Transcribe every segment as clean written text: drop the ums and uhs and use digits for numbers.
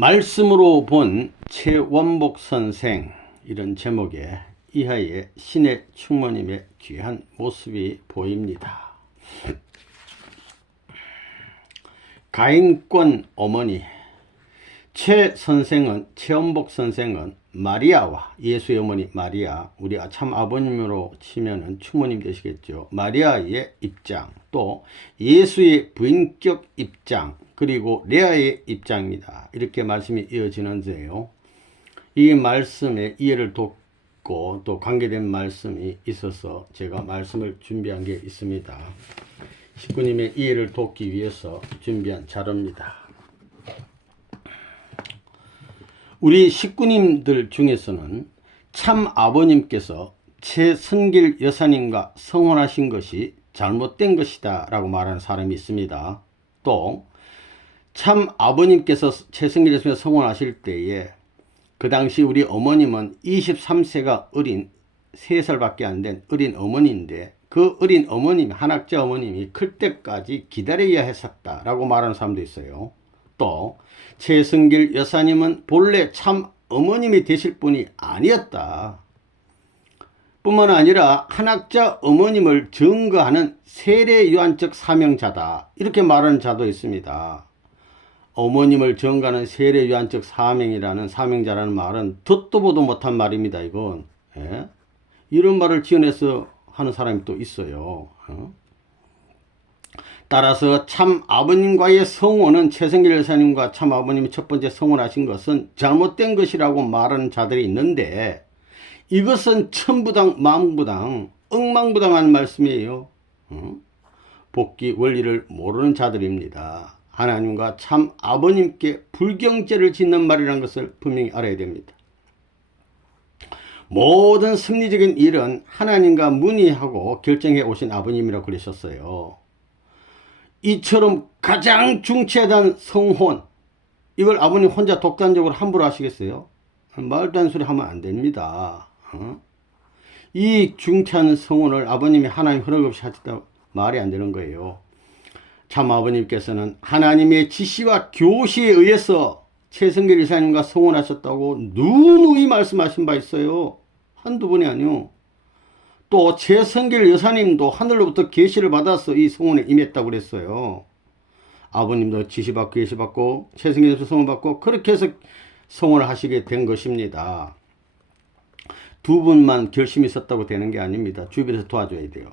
말씀으로 본 최원복 선생, 이런 제목의 이하에 신의 충모님의 귀한 모습이 보입니다. 가인권 어머니 최 선생은, 최원복 선생은 마리아와 예수의 어머니 마리아, 우리 참 아버님으로 치면은 충모님 되시겠죠. 마리아의 입장, 또 예수의 부인격 입장, 그리고 레아의 입장입니다. 이렇게 말씀이 이어지는데요. 이 말씀에 이해를 돕고 또 관계된 말씀이 있어서 제가 말씀을 준비한 게 있습니다. 식구님의 이해를 돕기 위해서 준비한 자료입니다. 우리 식구님들 중에서는 참 아버님께서 최선길 여사님과 성혼하신 것이 잘못된 것이다 라고 말하는 사람이 있습니다. 또 참 아버님께서 최선길 여사님과 성혼하실 때에 그 당시 우리 어머님은 23세가 어린 3살밖에 안 된 어린 어머니인데, 그 어린 어머님, 한학자 어머님이 클 때까지 기다려야 했었다라고 말하는 사람도 있어요. 또 최승길 여사님은 본래 참 어머님이 되실 분이 아니었다. 뿐만 아니라 한학자 어머님을 증거하는 세례요한적 사명자다, 이렇게 말하는 자도 있습니다. 어머님을 증거하는 세례요한적 사명이라는 사명자라는 말은 듣도 보도 못한 말입니다. 이건 이런 말을 지어내서 하는 사람이 또 있어요. 따라서 참 아버님과의 성혼은, 최승길 여사님과 참 아버님이 첫 번째 성혼하신 것은 잘못된 것이라고 말하는 자들이 있는데, 이것은 천부당 만부당 엉망부당한 말씀이에요. 복귀 원리를 모르는 자들입니다. 하나님과 참 아버님께 불경죄를 짓는 말이라는 것을 분명히 알아야 됩니다. 모든 승리적인 일은 하나님과 문의하고 결정해 오신 아버님이라고 그러셨어요. 이처럼 가장 중차대한 성혼, 이걸 아버님 혼자 독단적으로 함부로 하시겠어요? 말도 안 소리 하면 안 됩니다. 이 중차한 성혼을 아버님이 하나님 허락 없이 하셨다, 말이 안 되는 거예요. 참 아버님께서는 하나님의 지시와 교시에 의해서 최승길 여사님과 성혼하셨다고 누누이 말씀하신 바 있어요. 한두 번이 아니요. 또 최승길 여사님도 하늘로부터 계시를 받아서 이 성혼에 임했다고 그랬어요. 아버님도 지시받고 계시받고 최승길 여사 성혼받고 그렇게 해서 성혼을 하시게 된 것입니다. 두 분만 결심이 있었다고 되는 게 아닙니다. 주변에서 도와줘야 돼요.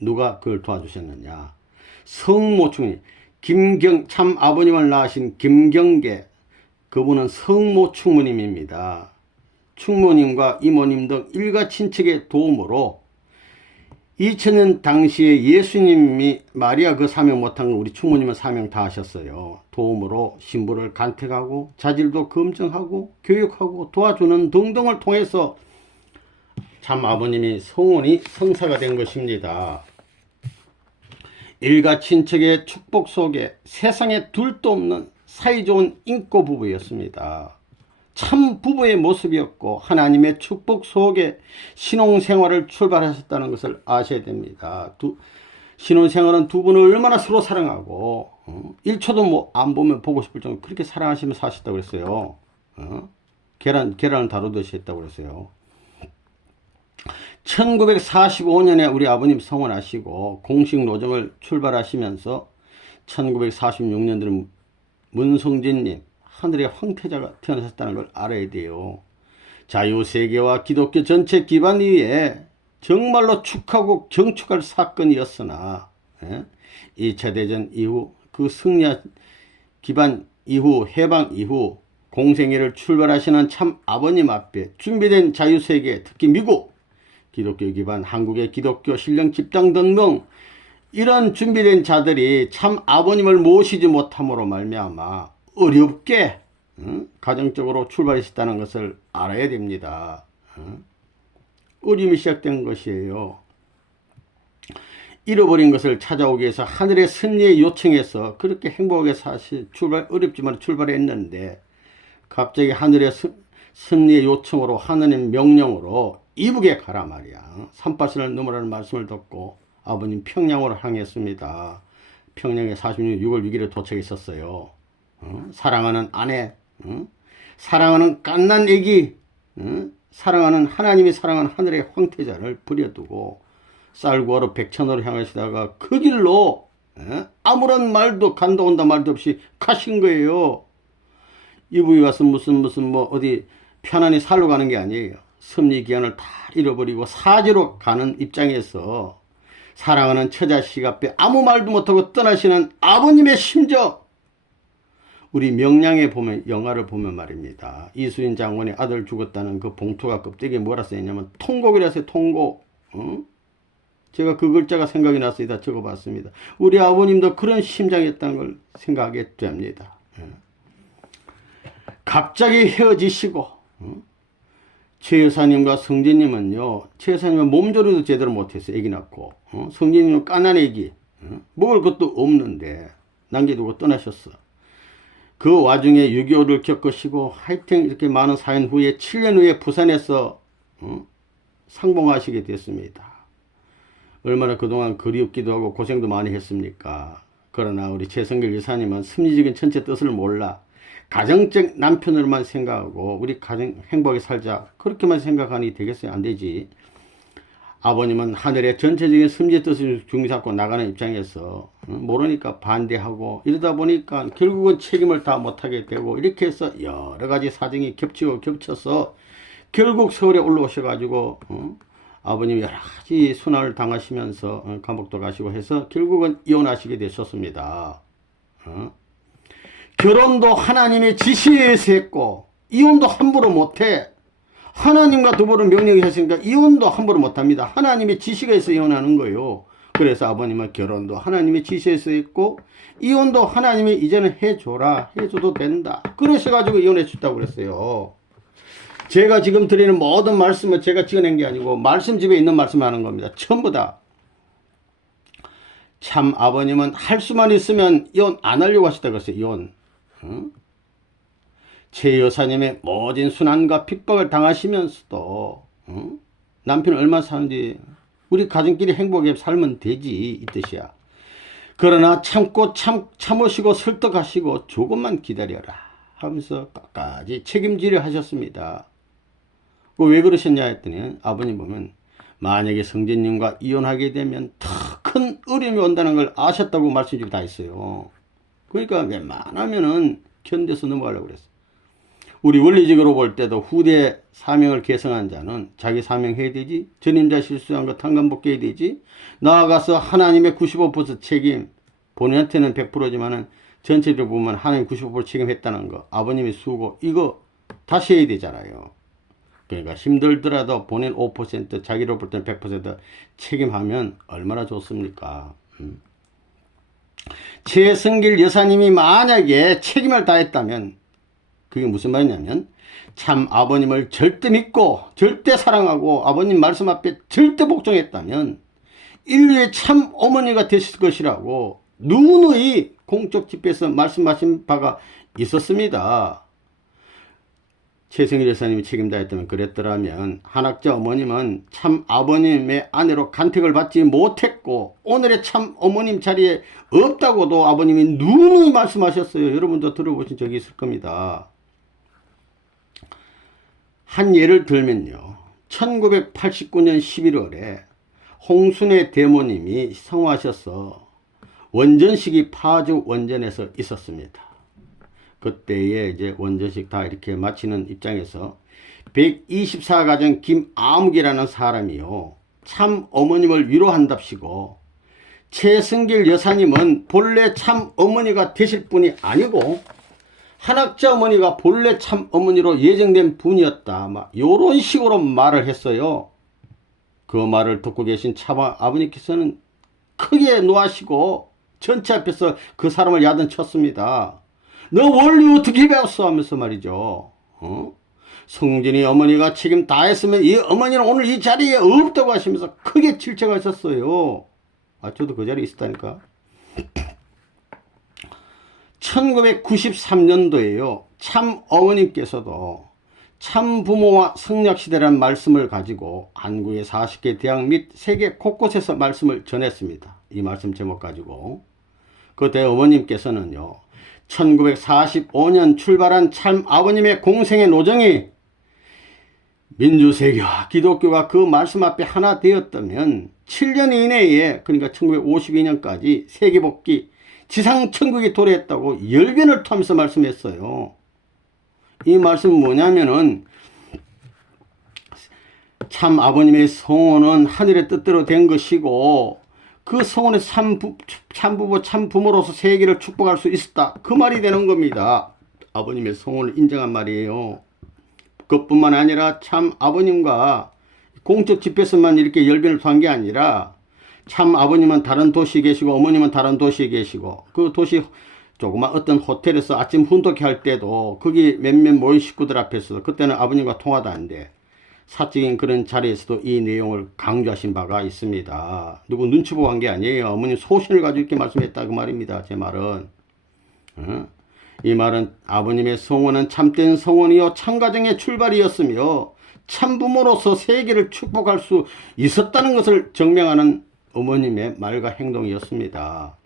누가 그걸 도와주셨느냐? 성모충이 참 아버님을 낳으신 김경계, 그분은 성모 충모님입니다. 충모님과 이모님 등 일가 친척의 도움으로 2000년 당시에 예수님이 마리아 그 사명 못한 거 우리 충모님은 사명 다 하셨어요. 도움으로 신부를 간택하고 자질도 검증하고 교육하고 도와주는 등등을 통해서 참 아버님이 성혼이 성사가 된 것입니다. 일가 친척의 축복 속에 세상에 둘도 없는 사이좋은 인고 부부였습니다. 참 부부의 모습이었고 하나님의 축복 속에 신혼생활을 출발하셨다는 것을 아셔야 됩니다. 신혼생활은 두 분을 얼마나 서로 사랑하고 1초도 뭐 안 보면 보고 싶을 정도로 그렇게 사랑하시면서 사셨다고 그랬어요. 계란을 다루듯이 했다고 그랬어요. 1945년에 우리 아버님 성혼하시고 공식 노정을 출발하시면서 1946년도에 문성진님, 하늘의 황태자가 태어나셨다는 걸 알아야 돼요. 자유세계와 기독교 전체 기반 위에 정말로 축하고 경축할 사건이었으나 2차 대전 이후 그 승리 기반 이후, 해방 이후 공생애를 출발하시는 참 아버님 앞에 준비된 자유세계, 특히 미국 기독교 기반 한국의 기독교 신령 집단 등등 이런 준비된 자들이 참 아버님을 모시지 못함으로 말미암아 어렵게 가정적으로 출발하셨다는 것을 알아야 됩니다. 어려움이 시작된 것이에요. 잃어버린 것을 찾아오기 위해서 하늘의 섭리의 요청에서 그렇게 행복하게 어렵지만 출발했는데, 갑자기 하늘의 섭리의 요청으로, 하나님 명령으로 이북에 가라 말이야. 산바신을 넘으라는 말씀을 듣고 아버님 평양으로 향했습니다. 평양에 46년 6월 6일에 도착했었어요. 사랑하는 아내 사랑하는 갓난 애기, 사랑하는 하나님이 사랑하는 하늘의 황태자를 버려두고 쌀구하러 백천으로 향하시다가 그 길로 아무런 말도 간다 온다 말도 없이 가신 거예요. 이북에 가서 무슨 뭐 어디 편안히 살러 가는 게 아니에요. 섭리 기한을 다 잃어버리고 사지로 가는 입장에서 사랑하는 처자식 앞에 아무 말도 못하고 떠나시는 아버님의 심정. 우리 명량에 보면, 영화를 보면 말입니다. 이수인 장군의 아들 죽었다는 그 봉투가 껍데기에 뭐라 써있냐면 통곡이라 써요. 통곡. 제가 그 글자가 생각이 나서 다 적어봤습니다. 우리 아버님도 그런 심장이었다는 걸 생각하게 됩니다. 갑자기 헤어지시고 최 여사님과 성진님은요, 최 여사님은 몸조리도 제대로 못했어요. 애기 낳고. 성진님은 까난 애기. 먹을 것도 없는데 남겨두고 떠나셨어. 그 와중에 6.25를 겪으시고 하여튼 이렇게 많은 사연 후에 7년 후에 부산에서 상봉하시게 됐습니다. 얼마나 그동안 그리웠기도 하고 고생도 많이 했습니까? 그러나 우리 최성길 여사님은 섭리적인 전체 뜻을 몰라 가정적 남편으로만 생각하고 우리 가정 행복하게 살자 그렇게만 생각하니 되겠어요? 안 되지. 아버님은 하늘의 전체적인 섭리의 뜻을 중시하고 나가는 입장에서 모르니까 반대하고 이러다 보니까 결국은 책임을 다 못하게 되고 이렇게 해서 여러 가지 사정이 겹치고 겹쳐서 결국 서울에 올라오셔가지고 아버님이 여러 가지 순환을 당하시면서 감옥도 가시고 해서 결국은 이혼하시게 되셨습니다. 결혼도 하나님의 지시에 의해서 했고 이혼도 함부로 못해. 하나님과 두부를 명령했으니까 이혼도 함부로 못합니다. 하나님의 지시가 있어 이혼하는 거예요. 그래서 아버님은 결혼도 하나님의 지시에서 했고 이혼도 하나님이 이제는 해줘라 해줘도 된다 그러셔가지고 이혼해 줬다고 그랬어요. 제가 지금 드리는 모든 말씀은 제가 찍어낸 게 아니고 말씀집에 있는 말씀을 하는 겁니다. 전부 다. 참 아버님은 할 수만 있으면 이혼 안 하려고 하시다 그랬어요. 이혼. 최 여사님의 모진 순환과 핍박을 당하시면서도 남편 얼마나 사는지 우리 가정끼리 행복하게 살면 되지 이 뜻이야. 그러나 참으시고 설득하시고 조금만 기다려라 하면서 끝까지 책임지려 하셨습니다. 왜 그러셨냐 했더니 아버님 보면 만약에 성진님과 이혼하게 되면 더 큰 어려움이 온다는 걸 아셨다고 말씀드리고 다 했어요. 그러니까 웬만하면은 견뎌서 넘어가려고 그랬어요. 우리 원리적으로 볼 때도 후대 사명을 개성한 자는 자기 사명해야 되지. 전임자 실수한 거 탕감복귀해야 되지. 나아가서 하나님의 95% 책임. 본인한테는 100%지만은 전체적으로 보면 하나님 95% 책임했다는 거. 아버님의 수고. 이거 다시 해야 되잖아요. 그러니까 힘들더라도 본인 5% 자기로 볼 때는 100% 책임하면 얼마나 좋습니까? 최성길 여사님이 만약에 책임을 다했다면 그게 무슨 말이냐면 참 아버님을 절대 믿고 절대 사랑하고 아버님 말씀 앞에 절대 복종했다면 인류의 참 어머니가 되실 것이라고 누누이 공적 집회에서 말씀하신 바가 있었습니다. 최성길 여사님이 책임 다했다면 그랬더라면 한학자 어머님은 참 아버님의 아내로 간택을 받지 못했고 오늘의 참 어머님 자리에 없다고도 아버님이 누누이 말씀하셨어요. 여러분도 들어보신 적이 있을 겁니다. 한 예를 들면요. 1989년 11월에 홍순애 대모님이 성화하셔서 원전식이 파주 원전에서 있었습니다. 그때에 이제 원전식 다 이렇게 마치는 입장에서 124가정 김아묵이라는 사람이요. 참 어머님을 위로한답시고 최성길 여사님은 본래 참 어머니가 되실 분이 아니고 한학자 어머니가 본래 참 어머니로 예정된 분이었다. 막 요런 식으로 말을 했어요. 그 말을 듣고 계신 참 아버님께서는 크게 노하시고 전체 앞에서 그 사람을 야단쳤습니다. 너 원리 어떻게 배웠어? 하면서 말이죠. 성진이 어머니가 책임 다 했으면 이 어머니는 오늘 이 자리에 없다고 하시면서 크게 질책하셨어요. 저도 그 자리에 있었다니까. 1993년도에요. 참 어머님께서도 참 부모와 성략시대라는 말씀을 가지고 한국의 40개 대학 및 세계 곳곳에서 말씀을 전했습니다. 이 말씀 제목 가지고. 그때 어머님께서는요. 1945년 출발한 참 아버님의 공생의 노정이 민주세계와 기독교가 그 말씀 앞에 하나 되었다면 7년 이내에, 그러니까 1952년까지 세계복귀 지상천국에 도래했다고 10번을 토하면서 말씀했어요. 이 말씀은 뭐냐면은 참 아버님의 성원은 하늘의 뜻대로 된 것이고 그 성원의 참부모 참부모로서 세계를 축복할 수 있었다, 그 말이 되는 겁니다. 아버님의 성원을 인정한 말이에요. 그것뿐만 아니라 참 아버님과 공적 집회에서만 이렇게 열변을 토한 게 아니라 참 아버님은 다른 도시에 계시고 어머님은 다른 도시에 계시고 그 도시 조그만 어떤 호텔에서 아침 훈독회 할 때도 거기 몇몇 모인 식구들 앞에서 그때는 아버님과 통화도 안 돼. 사적인 그런 자리에서도 이 내용을 강조하신 바가 있습니다. 누구 눈치 보고 한 게 아니에요. 어머님 소신을 가지고 이렇게 말씀했다, 그 말입니다. 제 말은. 이 말은 아버님의 성원은 참된 성원이요 참가정의 출발이었으며 참부모로서 세계를 축복할 수 있었다는 것을 증명하는 어머님의 말과 행동이었습니다.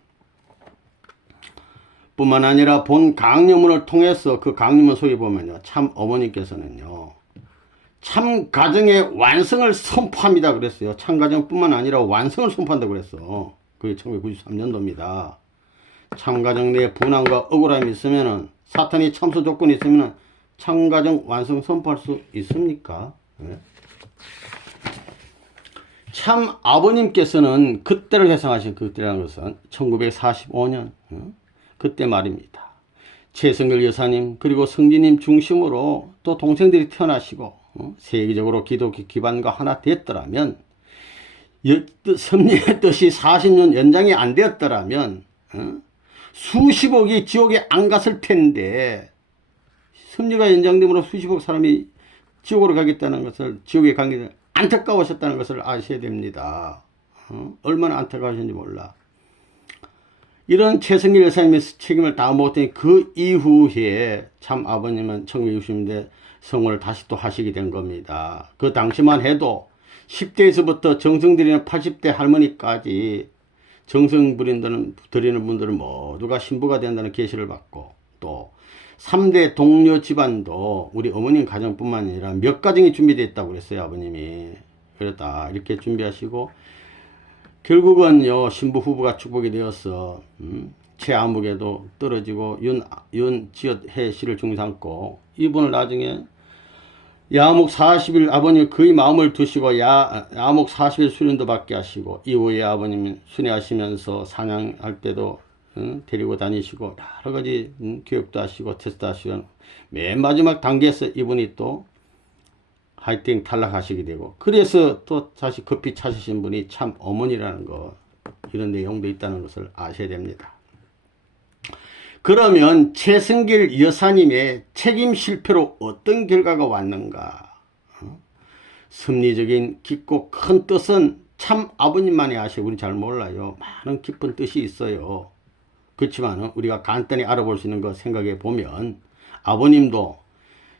뿐만 아니라 본 강령문을 통해서 그 강령문 속에 보면요, 참 어머니께서는요 참 가정의 완성을 선포합니다 그랬어요. 참 가정뿐만 아니라 완성을 선포한다고 그랬어. 그게 1993년도입니다. 참 가정 내에 분함과 억울함이 있으면은, 사탄이 참소 조건이 있으면은 참 가정 완성 선포할 수 있습니까? 네. 참 아버님께서는 그때를 회상하신, 그때라는 것은 1945년 그때 말입니다. 최성길 여사님 그리고 성진님 중심으로 또 동생들이 태어나시고 세계적으로 기독교 기반과 하나 됐더라면, 섭리의 뜻이 40년 연장이 안 되었더라면 수십억이 지옥에 안 갔을 텐데, 섭리가 연장됨으로 수십억 사람이 지옥으로 가겠다는 것을, 지옥에 가게 안타까우셨다는 것을 아셔야 됩니다. 얼마나 안타까우셨는지 몰라. 이런 최성길 여사님의 책임을 다 먹었더니 그 이후에 참 아버님은 1960년대 성원을 다시 또 하시게 된 겁니다. 그 당시만 해도 10대에서부터 정성 들이는 80대 할머니까지 정성 드리는 분들은 모두가 신부가 된다는 계시를 받고, 또 3대 동료 집안도 우리 어머님 가정뿐만 아니라 몇 가정이 준비되어 있다고 그랬어요. 아버님이 그랬다 이렇게 준비하시고, 결국은요 신부 후보가 축복이 되어서 최아무개도 떨어지고 윤지엇해 씨를 중삼고, 이분을 나중에 야목 40일 아버님 거의 마음을 두시고 야목 40일 수련도 받게 하시고, 이후에 아버님은 순회하시면서 사냥할 때도 데리고 다니시고 여러 가지 교육도 하시고 테스트 하시고, 맨 마지막 단계에서 이분이 또 화이팅 탈락하시게 되고, 그래서 또 다시 급히 찾으신 분이 참 어머니라는 거, 이런 내용도 있다는 것을 아셔야 됩니다. 그러면 최성길 여사님의 책임 실패로 어떤 결과가 왔는가? 섭리적인 깊고 큰 뜻은 참 아버님만이 아시고 우리는 잘 몰라요. 많은 깊은 뜻이 있어요. 그렇지만 우리가 간단히 알아볼 수 있는 거 생각해 보면, 아버님도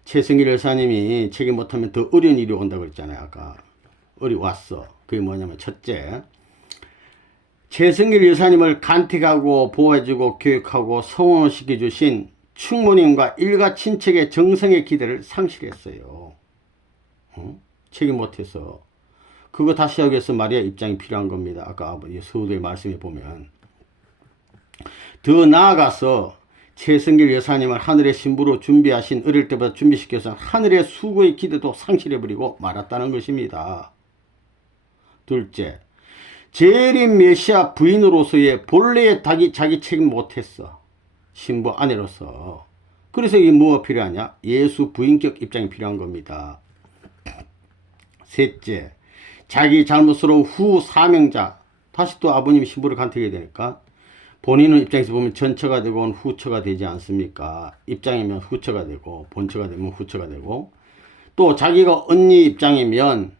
최성길 여사님이 책임 못하면 더 어려운 일이 온다고 그랬잖아요. 아까 왔어. 그게 뭐냐면, 첫째, 최성길 여사님을 간택하고 보호해주고 교육하고 성원시켜주신 충모님과 일가 친척의 정성의 기대를 상실했어요. 책임 못해서. 그거 다시 하기 위해서 마리아 입장이 필요한 겁니다. 아까 아버지 서두에 말씀해 보면. 더 나아가서 최성길 여사님을 하늘의 신부로 준비하신, 어릴 때부터 준비시켜서 하늘의 수고의 기대도 상실해버리고 말았다는 것입니다. 둘째, 재림 메시아 부인으로서의 본래의 자기 책임 못했어. 신부 아내로서. 그래서 이게 뭐가 필요하냐? 예수 부인격 입장이 필요한 겁니다. 셋째, 자기 잘못으로 후 사명자, 다시 또 아버님이 신부를 간택해야 되니까 본인의 입장에서 보면 전처가 되고 후처가 되지 않습니까? 입장이면 후처가 되고 본처가 되면 후처가 되고, 또 자기가 언니 입장이면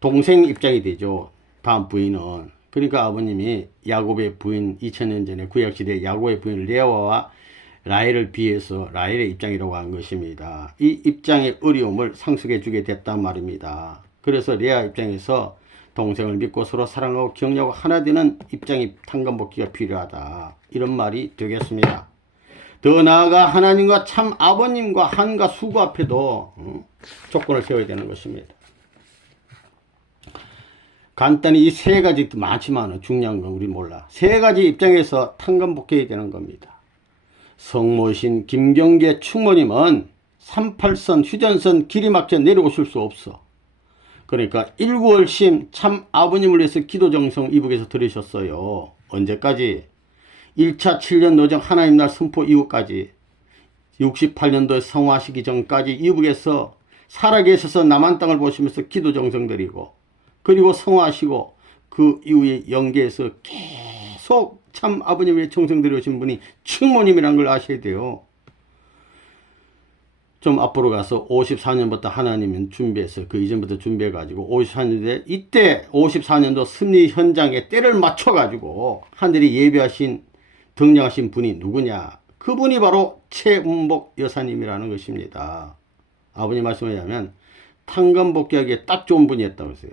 동생 입장이 되죠. 다음 부인은. 그러니까 아버님이 야곱의 부인, 2000년 전에 구약시대 야곱의 부인 레아와 라헬을 비해서 라헬의 입장이라고 한 것입니다. 이 입장의 어려움을 상속해 주게 됐단 말입니다. 그래서 레아 입장에서 동생을 믿고 서로 사랑하고 격려하고 하나 되는 입장이 탕감복귀가 필요하다, 이런 말이 되겠습니다. 더 나아가 하나님과 참 아버님과 한과 수고 앞에도 조건을 세워야 되는 것입니다. 간단히 이 세 가지 많지만 중요한 건 우리 몰라. 세 가지 입장에서 탕감복해야 되는 겁니다. 성모신 김경계 충모님은 38선 휴전선 길이 막혀 내려오실 수 없어. 그러니까 일구월심 참 아버님을 위해서 기도정성 이북에서 들으셨어요. 언제까지? 1차 7년 노정 하나님 날 선포 이후까지 68년도에 성화하시기 전까지 이북에서 살아계셔서 남한 땅을 보시면서 기도정성 드리고 그리고 성화하시고 그 이후에 영계에서 계속 참 아버님의 정성 들여오신 분이 충모님이라는 걸 아셔야 돼요. 좀 앞으로 가서 54년부터 하나님은 준비해서 그 이전부터 준비해가지고 54년도에 이때 54년도 승리 현장에 때를 맞춰가지고 하늘이 예비하신 등장하신 분이 누구냐? 그분이 바로 최은복 여사님이라는 것입니다. 아버님 말씀에 의하면 탕감복귀하기에 딱 좋은 분이었다고 했어요.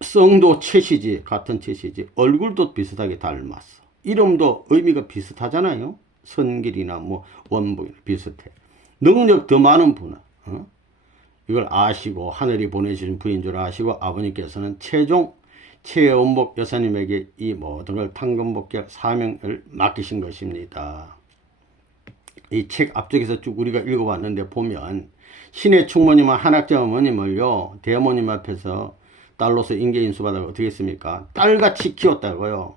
성도 최씨지, 같은 최씨지, 얼굴도 비슷하게 닮았어. 이름도 의미가 비슷하잖아요. 선길이나 뭐 원복이나 비슷해. 능력 더 많은 분은 이걸 아시고 하늘이 보내주신 분인 줄 아시고 아버님께서는 최종 최은복 여사님에게 이 모든 걸 탕감복귀 사명을 맡기신 것입니다. 이 책 앞쪽에서 쭉 우리가 읽어봤는데 보면 신의 충모님은 한학자 어머님을요 대모님 앞에서 딸로서 인계인수받아 어떻게 했습니까? 딸같이 키웠다고요.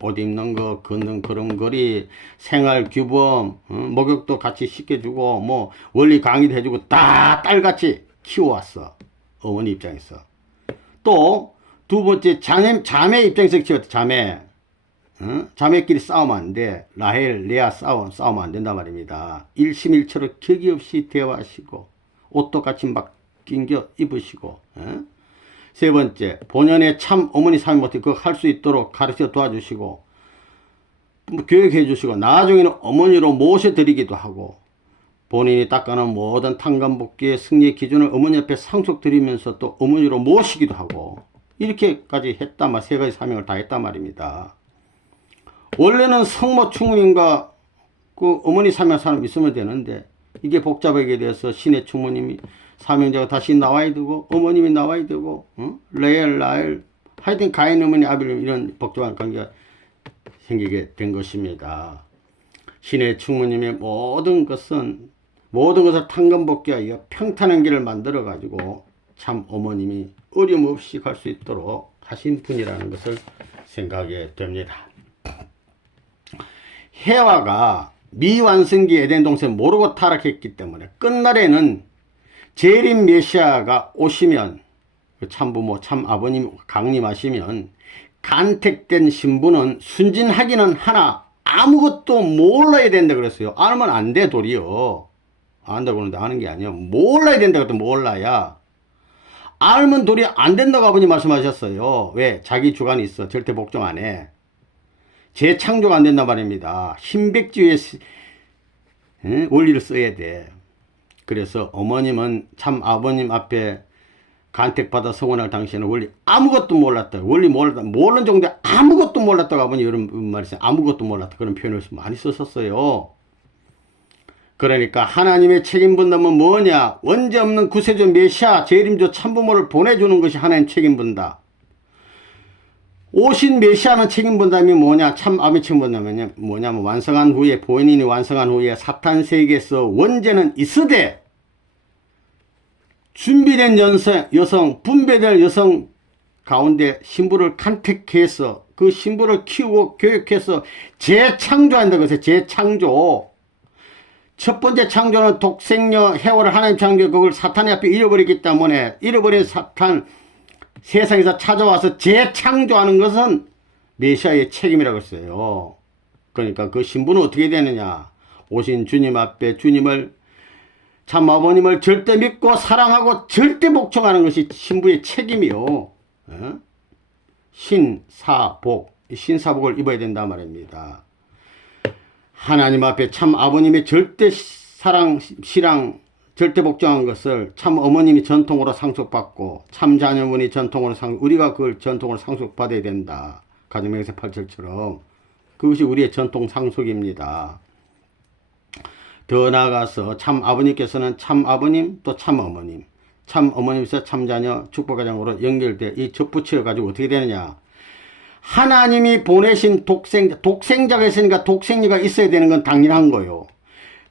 옷 입는 거, 걷는 걸음걸이, 생활규범, 목욕도 같이 시켜주고 뭐 원리 강의도 해주고 다 딸같이 키워왔어. 어머니 입장에서. 또 두 번째 자매 입장에서 키웠다. 자매. 자매끼리 싸우면 안 돼. 라헬, 레아 싸우면 안 된단 말입니다. 일심일처로 격이 없이 대화하시고 옷도 같이 막 낑겨 입으시고 세 번째, 본연의 참 어머니 삶 못해 그거 할 수 있도록 가르쳐 도와주시고 교육해 주시고 나중에는 어머니로 모셔드리기도 하고 본인이 닦아놓은 모든 탕감복귀의 승리의 기준을 어머니 앞에 상속드리면서 또 어머니로 모시기도 하고 이렇게까지 했단 말, 세 가지 사명을 다 했단 말입니다. 원래는 성모 충모님과 그 어머니 사명 사람 있으면 되는데 이게 복잡하게 돼서 신의 충모님이 사명자가 다시 나와야 되고 어머님이 나와야 되고 레엘, 라엘 하여튼 가인 어머니 아벨 이런 복잡한 관계가 생기게 된 것입니다. 신의 충모님의 모든 것을 탕감복귀하여 평탄한 길을 만들어 가지고 참 어머님이 어려움 없이 갈 수 있도록 하신 분이라는 것을 생각하게 됩니다. 해와가 미완성기 에덴 동산 모르고 타락했기 때문에 끝날에는 재림 메시아가 오시면 참부모 참아버님 강림하시면 간택된 신부는 순진하기는 하나 아무것도 몰라야 된다 그랬어요. 알면 안 돼 도리어. 안다고 그러는데 아는 게 아니에요. 몰라야 된다 그랬더니 몰라야. 알면 도리어 안 된다고 아버님 말씀하셨어요. 왜? 자기 주관이 있어. 절대 복종 안 해. 재창조가 안 된단 말입니다. 신백지의 원리를 써야 돼. 그래서 어머님은 참 아버님 앞에 간택받아 성원할 당시에는 원리 아무것도 몰랐다. 원리 몰랐다. 모르는 정도에 아무것도 몰랐다고 아버님 이런 말이었어요. 아무것도 몰랐다. 그런 표현을 많이 썼었어요. 그러니까 하나님의 책임 분담은 뭐냐? 원죄 없는 구세주 메시아 재림조 참부모를 보내주는 것이 하나님 책임 분담. 오신 메시아는 책임 분담이 뭐냐? 참 아버지 책임 분담이 뭐냐면 완성한 후에 본인이 완성한 후에 사탄 세계에서 원죄는 있으되 준비된 여성 분배될 여성 가운데 신부를 간택해서 그 신부를 키우고 교육해서 재창조한다. 그래서 재창조. 첫 번째 창조는 독생녀 해와를 하나님 창조 그걸 사탄의 앞에 잃어버리기 때문에 잃어버린 사탄 세상에서 찾아와서 재창조하는 것은 메시아의 책임이라고 했어요. 그러니까 그 신부는 어떻게 되느냐? 오신 주님 앞에 주님을 참 아버님을 절대 믿고 사랑하고 절대 복종하는 것이 신부의 책임이요. 신사복을 입어야 된단 말입니다. 하나님 앞에 참 아버님의 절대 사랑, 신앙, 절대 복종한 것을 참 어머님이 전통으로 상속받고 참 자녀분이 전통으로 우리가 그걸 전통으로 상속받아야 된다. 가정명세 8절처럼 그것이 우리의 전통 상속입니다. 더 나아가서 참 아버님께서는 참 아버님 또 참 어머님, 참 어머님에서 참 자녀 축복가정으로 연결돼 이 접붙여 가지고 어떻게 되느냐, 하나님이 보내신 독생자가 있으니까 독생리가 있어야 되는 건 당연한 거요.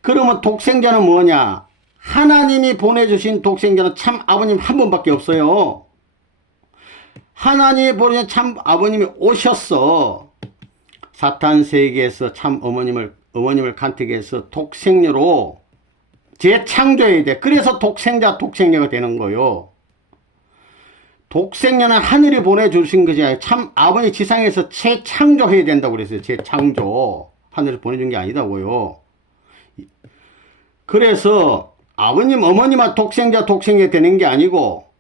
그러면 독생자는 뭐냐, 하나님이 보내주신 독생자는 참 아버님 한 분밖에 없어요. 하나님이 보내준 참 아버님이 오셨어. 사탄 세계에서 참 어머님을 간택해서 독생녀로 재창조해야 돼. 그래서 독생자가 되는 거요. 독생녀는 하늘이 보내주신 것이 아니라 참 아버지 지상에서 재창조해야 된다고 그랬어요. 재창조. 하늘에서 보내준 게 아니다고요. 그래서 아버님, 어머니만 독생자 되는 게 아니고,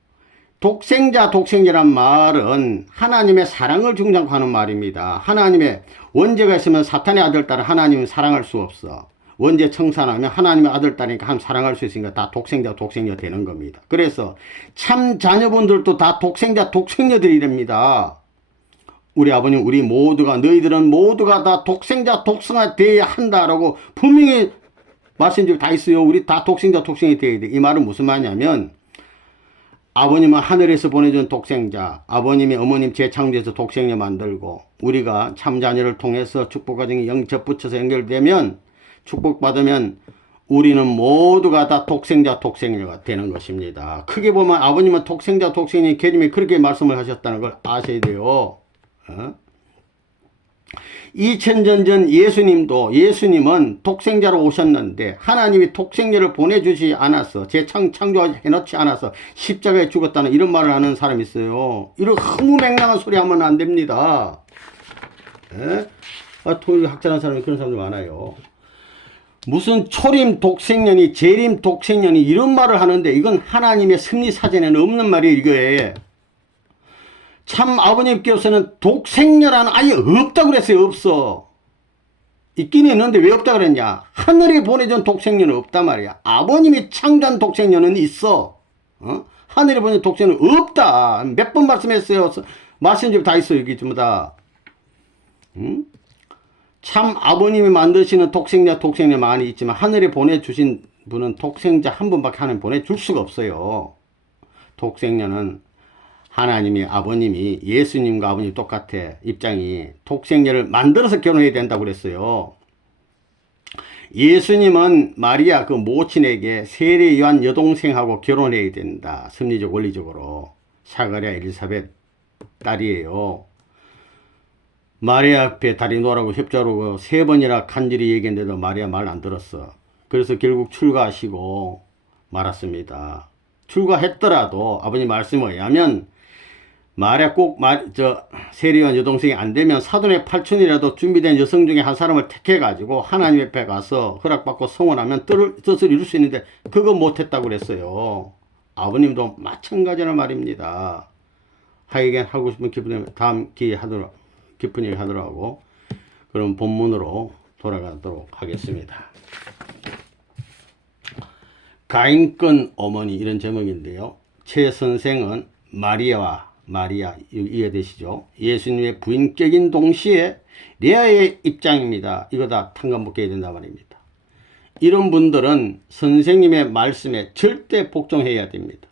독생자란 말은 하나님의 사랑을 중장고 하는 말입니다. 하나님의 원죄가 있으면 사탄의 아들, 딸은 하나님은 사랑할 수 없어. 원죄 청산하면 하나님의 아들, 딸이니까 사랑할 수 있으니까 다 독생자 되는 겁니다. 그래서 참 자녀분들도 다 독생녀들이랍니다. 우리 아버님, 우리 모두가, 너희들은 모두가 다 독생자 되어야 한다라고 분명히 말씀드리고 다 있어요. 우리 다 독생이 되어야 돼. 이 말은 무슨 말이냐면, 아버님은 하늘에서 보내준 독생자, 아버님이 어머님 재창조해서 독생녀 만들고, 우리가 참 자녀를 통해서 축복과정이 접붙여서 연결되면, 축복받으면 우리는 모두가 다 독생녀가 되는 것입니다. 크게 보면 아버님은 독생녀 계님이 그렇게 말씀을 하셨다는 걸 아셔야 돼요. 2000년 전 예수님은 독생자로 오셨는데 하나님이 독생녀를 보내주지 않아서 창조해 놓지 않아서 십자가에 죽었다는 이런 말을 하는 사람이 있어요. 이런 허무맹랑한 소리 하면 안 됩니다. 학자라는 사람이 그런 사람들 많아요. 무슨 초림 독생년이 재림 독생년이 이런 말을 하는데 이건 하나님의 승리사전에는 없는 말이에요. 이거에 참 아버님께서는 독생녀라는 아예 없다고 그랬어요. 없어. 있긴 있는데 왜 없다고 그랬냐, 하늘이 보내준 독생녀는 없단 말이야. 아버님이 창조한 독생녀는 있어. 하늘이 보내준 독생녀는 없다. 몇 번 말씀했어요. 말씀집 다 있어요. 여기 전부 다. 참 아버님이 만드시는 독생녀 많이 있지만 하늘에 보내주신 분은 독생자 한 분밖에 하나님 보내줄 수가 없어요. 독생녀는 하나님이, 아버님이, 예수님과 아버님 똑같아. 입장이 독생녀를 만들어서 결혼해야 된다고 그랬어요. 예수님은 마리아 그 모친에게 세례 요한 여동생하고 결혼해야 된다. 섭리적 원리적으로. 사가랴 엘리사벳 딸이에요. 마리아 앞에 다리 놓으라고 협조하고 3번이나 간절히 얘기했는데도 마리아 말 안 들었어. 그래서 결국 출가하시고 말았습니다. 출가했더라도 아버님 말씀에 의하면 마리아 꼭 세례요한 여동생이 안 되면 사돈의 8촌이라도 준비된 여성 중에 한 사람을 택해가지고 하나님 앞에 가서 허락받고 성원하면 뜻을 이룰 수 있는데 그거 못했다고 그랬어요. 아버님도 마찬가지란 말입니다. 하여간 하고 싶은 기분 다음 기회에 깊은 얘기 하도록 하고, 그럼 본문으로 돌아가도록 하겠습니다. 가인권 어머니, 이런 제목인데요. 최 선생은 마리아 이해되시죠? 예수님의 부인격인 동시에 레아의 입장입니다. 이거 다 탕감복해야 된단 말입니다. 이런 분들은 선생님의 말씀에 절대 복종해야 됩니다.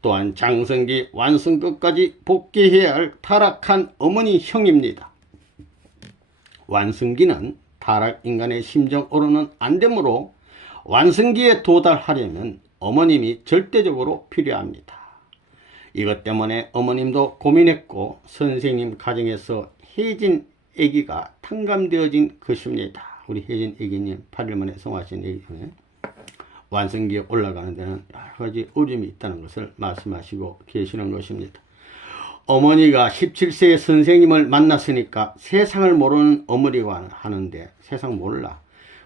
또한 장성기 완성 끝까지 복귀해야 할 타락한 어머니 형입니다. 완성기는 타락 인간의 심정으로는 안 되므로 완성기에 도달하려면 어머님이 절대적으로 필요합니다. 이것 때문에 어머님도 고민했고 선생님 가정에서 혜진 애기가 탕감되어진 것입니다. 우리 혜진 애기님 8일 만에 성하신 애기는 완성기에 올라가는 데는 여러 가지 어려움이 있다는 것을 말씀하시고 계시는 것입니다. 어머니가 17세의 선생님을 만났으니까 세상을 모르는 어머니가 하는데 세상 몰라.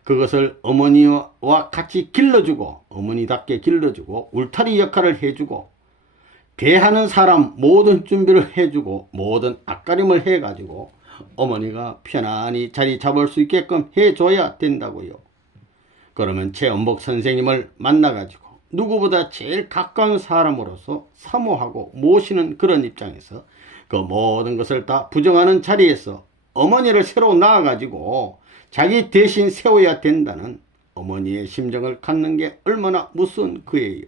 그것을 어머니와 같이 길러주고 어머니답게 길러주고 울타리 역할을 해주고 대하는 사람 모든 준비를 해주고 모든 앞가림을 해가지고 어머니가 편안히 자리 잡을 수 있게끔 해줘야 된다고요. 그러면 최원복 선생님을 만나가지고 누구보다 제일 가까운 사람으로서 사모하고 모시는 그런 입장에서 그 모든 것을 다 부정하는 자리에서 어머니를 새로 낳아가지고 자기 대신 세워야 된다는 어머니의 심정을 갖는 게 얼마나 무서운 거예요.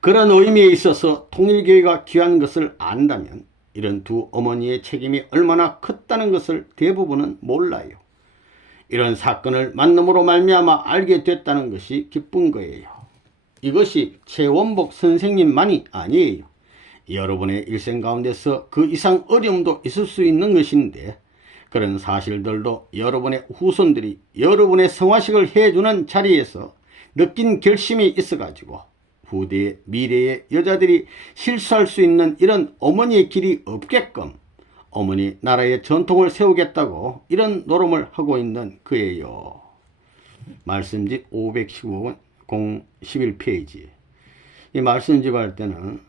그런 의미에 있어서 통일교회가 귀한 것을 안다면 이런 두 어머니의 책임이 얼마나 컸다는 것을 대부분은 몰라요. 이런 사건을 만남으로 말미암아 알게 됐다는 것이 기쁜 거예요. 이것이 최원복 선생님만이 아니에요. 여러분의 일생 가운데서 그 이상 어려움도 있을 수 있는 것인데 그런 사실들도 여러분의 후손들이 여러분의 성화식을 해주는 자리에서 느낀 결심이 있어가지고 후대의 미래의 여자들이 실수할 수 있는 이런 어머니의 길이 없게끔 어머니 나라의 전통을 세우겠다고 이런 노름을 하고 있는 거예요. 말씀지 515권 011페이지. 이 말씀집 할 때는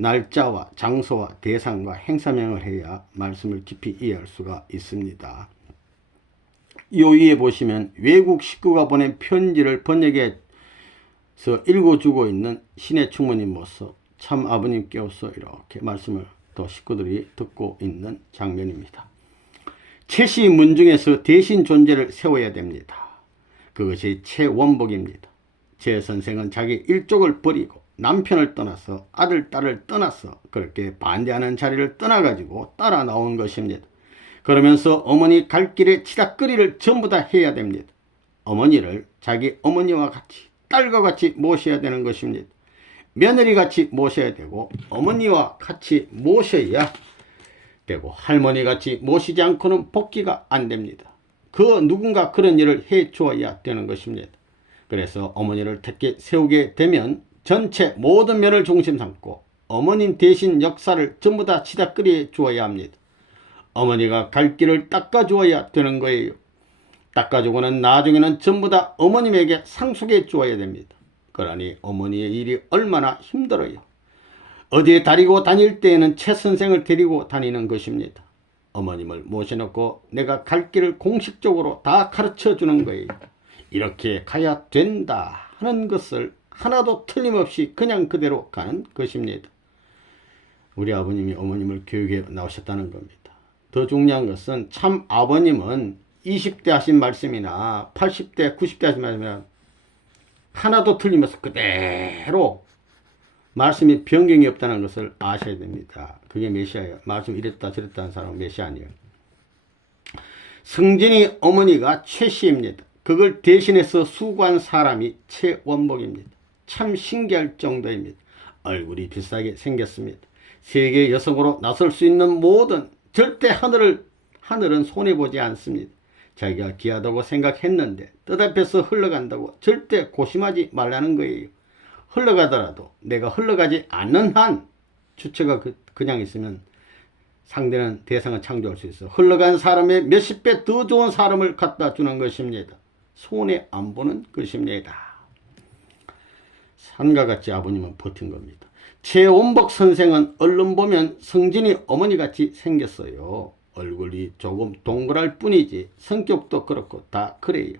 날짜와 장소와 대상과 행사명을 해야 말씀을 깊이 이해할 수가 있습니다. 요 위에 보시면 외국 식구가 보낸 편지를 번역해서 읽어주고 있는 신의 충모님으로서 참 아버님께서 이렇게 말씀을 또 식구들이 듣고 있는 장면입니다. 최씨 문중에서 대신 존재를 세워야 됩니다. 그것이 최원복입니다. 제 선생은 자기 일족을 버리고 남편을 떠나서 아들, 딸을 떠나서 그렇게 반대하는 자리를 떠나가지고 따라 나온 것입니다. 그러면서 어머니 갈 길에 치닥거리를 전부 다 해야 됩니다. 어머니를 자기 어머니와 같이 딸과 같이 모셔야 되는 것입니다. 며느리같이 모셔야 되고 어머니와 같이 모셔야 되고 할머니같이 모시지 않고는 복귀가 안 됩니다. 그 누군가 그런 일을 해 주어야 되는 것입니다. 그래서 어머니를 택해 세우게 되면 전체 모든 면을 중심 삼고 어머님 대신 역사를 전부 다 치닫거리해 주어야 합니다. 어머니가 갈 길을 닦아 주어야 되는 거예요. 닦아주고는 나중에는 전부 다 어머님에게 상속해 주어야 됩니다. 그러니 어머니의 일이 얼마나 힘들어요. 어디에 다니고 다닐 때에는 최 선생을 데리고 다니는 것입니다. 어머님을 모셔놓고 내가 갈 길을 공식적으로 다 가르쳐 주는 거예요. 이렇게 가야 된다 하는 것을 하나도 틀림없이 그냥 그대로 가는 것입니다. 우리 아버님이 어머님을 교육해 나오셨다는 겁니다. 더 중요한 것은 참 아버님은 20대 하신 말씀이나 80대 90대 하신 말씀이나 하나도 틀림없이 그대로 말씀이 변경이 없다는 것을 아셔야 됩니다. 그게 메시아예요. 말씀 이랬다 저랬다 하는 사람은 메시아 아니에요. 성진이 어머니가 최씨입니다. 그걸 대신해서 수고한 사람이 최원복입니다. 참 신기할 정도입니다. 얼굴이 비슷하게 생겼습니다. 세계 여성으로 나설 수 있는 모든 절대 하늘은 손해보지 않습니다. 자기가 귀하다고 생각했는데 뜻앞에서 흘러간다고 절대 고심하지 말라는 거예요. 흘러가더라도 내가 흘러가지 않는 한 주체가 그냥 있으면 상대는 대상을 창조할 수 있어. 흘러간 사람의 몇십 배 더 좋은 사람을 갖다 주는 것입니다. 손해 안 보는 것입니다. 산과 같이 아버님은 버틴 겁니다. 최원복 선생은 얼른 보면 성진이 어머니같이 생겼어요. 얼굴이 조금 동그랄 뿐이지 성격도 그렇고 다 그래요.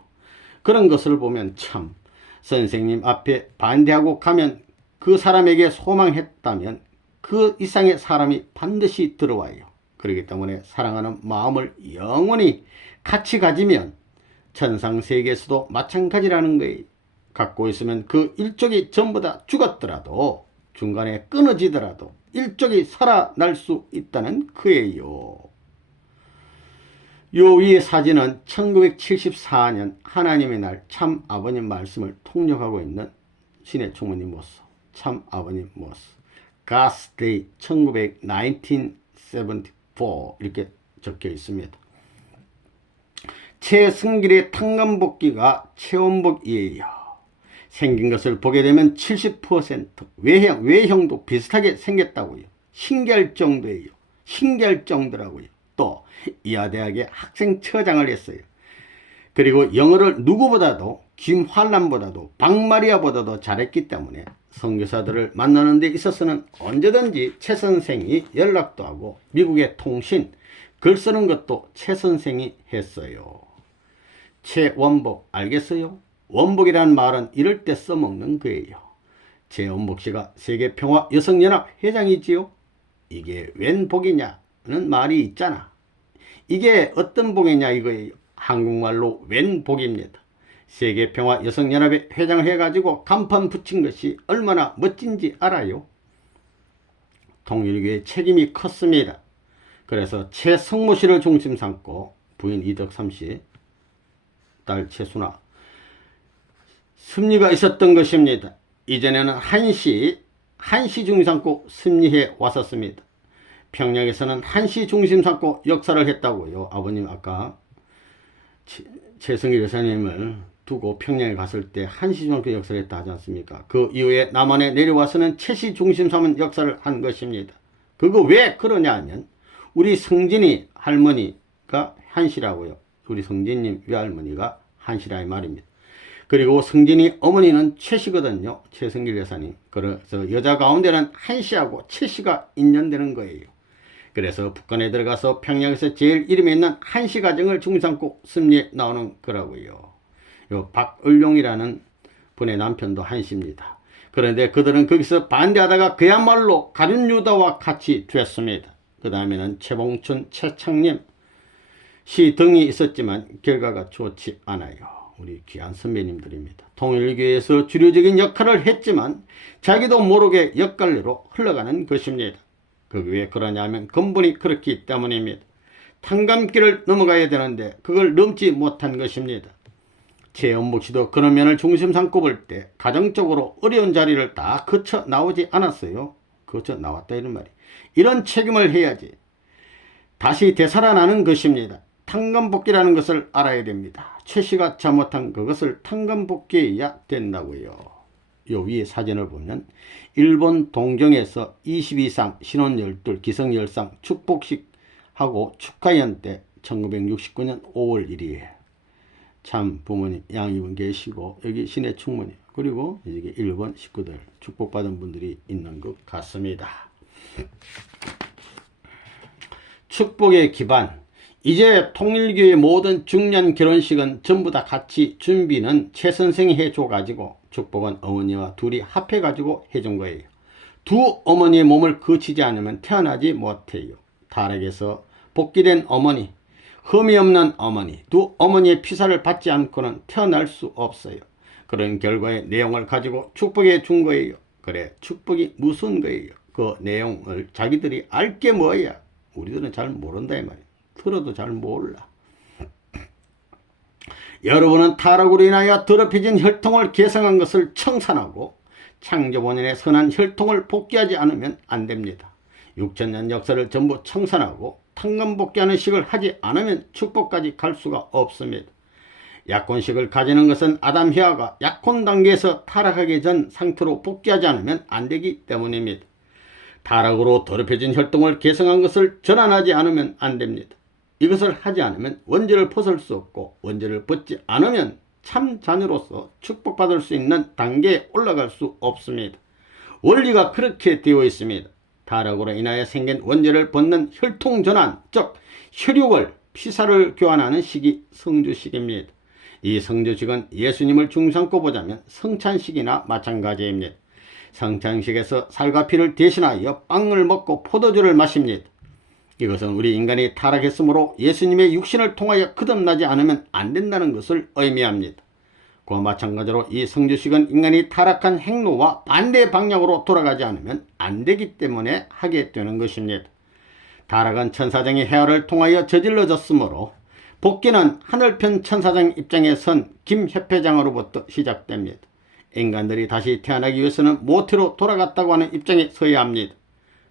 그런 것을 보면 참 선생님 앞에 반대하고 가면 그 사람에게 소망했다면 그 이상의 사람이 반드시 들어와요. 그렇기 때문에 사랑하는 마음을 영원히 같이 가지면 천상세계에서도 마찬가지라는 거예요. 갖고 있으면 그 일족이 전부 다 죽었더라도 중간에 끊어지더라도 일족이 살아날 수 있다는 거예요. 요 위의 사진은 1974년 하나님의 날 참 아버님 말씀을 통역하고 있는 신의 총무님 모습, 참 아버님 모습, God's Day 1974 이렇게 적혀 있습니다. 최승길의 탕감복귀가 최원복이에요. 생긴 것을 보게 되면 70% 외형도 비슷하게 생겼다고요. 신기할 정도예요. 신기할 정도라고요. 또 이하대학의 학생처장을 했어요. 그리고 영어를 누구보다도 김환란보다도 박마리아보다도 잘했기 때문에 선교사들을 만나는 데 있어서는 언제든지 최 선생이 연락도 하고 미국의 통신, 글 쓰는 것도 최 선생이 했어요. 최원복 알겠어요? 원복이라는 말은 이럴 때 써먹는 거예요. 최원복 씨가 세계평화여성연합 회장이지요. 이게 웬 복이냐는 말이 있잖아. 이게 어떤 복이냐 이거예요. 한국말로 웬복입니다. 세계평화 여성연합회 회장을 해가지고 간판 붙인 것이 얼마나 멋진지 알아요. 통일교의 책임이 컸습니다. 그래서 최성모 씨를 중심 삼고 부인 이덕삼 씨, 딸 최순아 승리가 있었던 것입니다. 이전에는 한시 중심 삼고 승리해 왔었습니다. 평양에서는 한시 중심 삼고 역사를 했다고요. 아버님 아까 최승일 여사님을 두고 평양에 갔을 때 한시 중심 삼고 역사를 했다 하지 않습니까? 그 이후에 남한에 내려와서는 최시 중심 삼은 역사를 한 것입니다. 그거 왜 그러냐 하면 우리 성진이 할머니가 한시라고요. 우리 성진님 외할머니가 한시라 이 말입니다. 그리고 성진이 어머니는 최씨거든요. 최승길 여사님. 그래서 여자 가운데는 한씨하고 최씨가 인연되는 거예요. 그래서 북한에 들어가서 평양에서 제일 이름에 있는 한씨 가정을 중심삼고 승리에 나오는 거라고요. 요 박을룡이라는 분의 남편도 한씨입니다. 그런데 그들은 거기서 반대하다가 그야말로 가룟유다와 같이 됐습니다. 그 다음에는 최봉춘, 최창림 씨 등이 있었지만 결과가 좋지 않아요. 우리 귀한 선배님들입니다. 통일교에서 주류적인 역할을 했지만 자기도 모르게 역할로 흘러가는 것입니다. 그게 왜 그러냐면 근본이 그렇기 때문입니다. 탄감길을 넘어가야 되는데 그걸 넘지 못한 것입니다. 최연복 씨도 그런 면을 중심 삼고 볼 때 가정적으로 어려운 자리를 다 거쳐 나오지 않았어요. 거쳐 나왔다 이런 말이. 이런 책임을 해야지 다시 되살아나는 것입니다. 탄감복귀라는 것을 알아야 됩니다. 최 씨가 잘못한 그것을 탄감복귀해야 된다고요. 요 위에 사진을 보면 일본 동경에서 22상 신혼 12 기성 열상 축복식 하고 축하연 때 1969년 5월 1일에 참 부모님 양이분 계시고 여기 시내 충무님 그리고 여기 일본 식구들 축복받은 분들이 있는 것 같습니다. 축복의 기반 이제 통일교의 모든 중년 결혼식은 전부 다 같이 준비는 최 선생이 해줘 가지고 축복은 어머니와 둘이 합해 가지고 해준 거예요. 두 어머니의 몸을 거치지 않으면 태어나지 못해요. 타락에서 복귀된 어머니 흠이 없는 어머니 두 어머니의 피사를 받지 않고는 태어날 수 없어요. 그런 결과의 내용을 가지고 축복해 준 거예요. 그래 축복이 무슨 거예요? 그 내용을 자기들이 알게 뭐야? 우리들은 잘 모른다 이 말이에요. 들어도 잘 몰라. 여러분은 타락으로 인하여 더럽혀진 혈통을 개성한 것을 청산하고 창조 본연의 선한 혈통을 복귀하지 않으면 안 됩니다. 6천년 역사를 전부 청산하고 탄감복귀하는 식을 하지 않으면 축복까지 갈 수가 없습니다. 약혼식을 가지는 것은 아담 히아가 약혼 단계에서 타락하기 전 상태로 복귀하지 않으면 안 되기 때문입니다. 타락으로 더럽혀진 혈통을 개성한 것을 전환하지 않으면 안 됩니다. 이것을 하지 않으면 원죄를 벗을 수 없고 원죄를 벗지 않으면 참 자녀로서 축복받을 수 있는 단계에 올라갈 수 없습니다. 원리가 그렇게 되어 있습니다. 타락으로 인하여 생긴 원죄를 벗는 혈통전환, 즉 혈육을 피사를 교환하는 시기 성주식입니다. 이 성주식은 예수님을 중심삼고 보자면 성찬식이나 마찬가지입니다. 성찬식에서 살과 피를 대신하여 빵을 먹고 포도주를 마십니다. 이것은 우리 인간이 타락했으므로 예수님의 육신을 통하여 거듭나지 않으면 안 된다는 것을 의미합니다. 그와 마찬가지로 이 성주식은 인간이 타락한 행로와 반대 방향으로 돌아가지 않으면 안 되기 때문에 하게 되는 것입니다. 타락은 천사장의 해화를 통하여 저질러졌으므로 복귀는 하늘편 천사장 입장에 선 김협회장으로부터 시작됩니다. 인간들이 다시 태어나기 위해서는 모태로 돌아갔다고 하는 입장에 서야 합니다.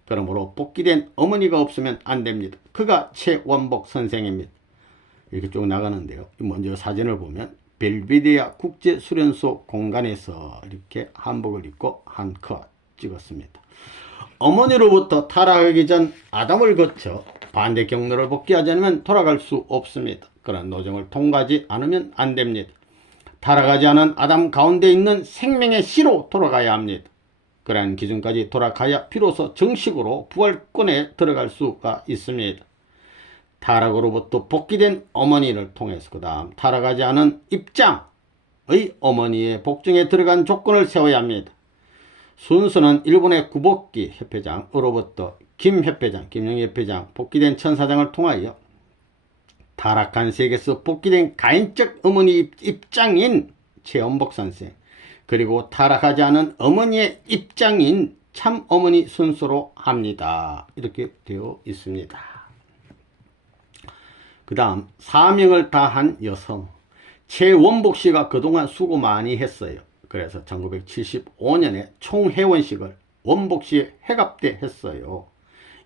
그러므로 복귀된 어머니가 없으면 안 됩니다. 그가 최원복 선생입니다. 이렇게 쭉 나가는데요. 먼저 사진을 보면 벨비데아 국제수련소 공간에서 이렇게 한복을 입고 한 컷 찍었습니다. 어머니로부터 타락하기 전 아담을 거쳐 반대 경로를 복귀하지 않으면 돌아갈 수 없습니다. 그런 노정을 통과하지 않으면 안 됩니다. 타락하지 않은 아담 가운데 있는 생명의 씨로 돌아가야 합니다. 그러한 기준까지 돌아가야 비로소 정식으로 부활권에 들어갈 수가 있습니다. 타락으로부터 복귀된 어머니를 통해서 그 다음 타락하지 않은 입장의 어머니의 복종에 들어간 조건을 세워야 합니다. 순서는 일본의 구복기 협회장으로부터 김협회장, 김영희 협회장, 복귀된 천사장을 통하여 타락한 세계에서 복귀된 가인적 어머니 입장인 최원복 선생, 그리고 타락하지 않은 어머니의 입장인 참 어머니 순서로 합니다. 이렇게 되어 있습니다. 그 다음 사명을 다한 여성, 최원복 씨가 그동안 수고 많이 했어요. 그래서 1975년에 총회원식을 원복 씨의 회갑 때 했어요.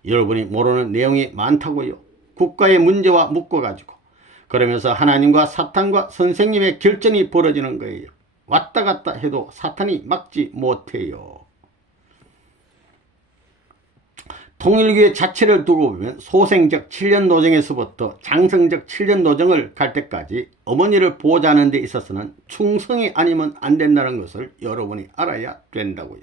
여러분이 모르는 내용이 많다고요. 국가의 문제와 묶어가지고 그러면서 하나님과 사탄과 선생님의 결전이 벌어지는 거예요. 왔다 갔다 해도 사탄이 막지 못해요. 통일교회 자체를 두고 보면 소생적 7년 노정에서부터 장성적 7년 노정을 갈 때까지 어머니를 보호하는 데 있어서는 충성이 아니면 안 된다는 것을 여러분이 알아야 된다고요.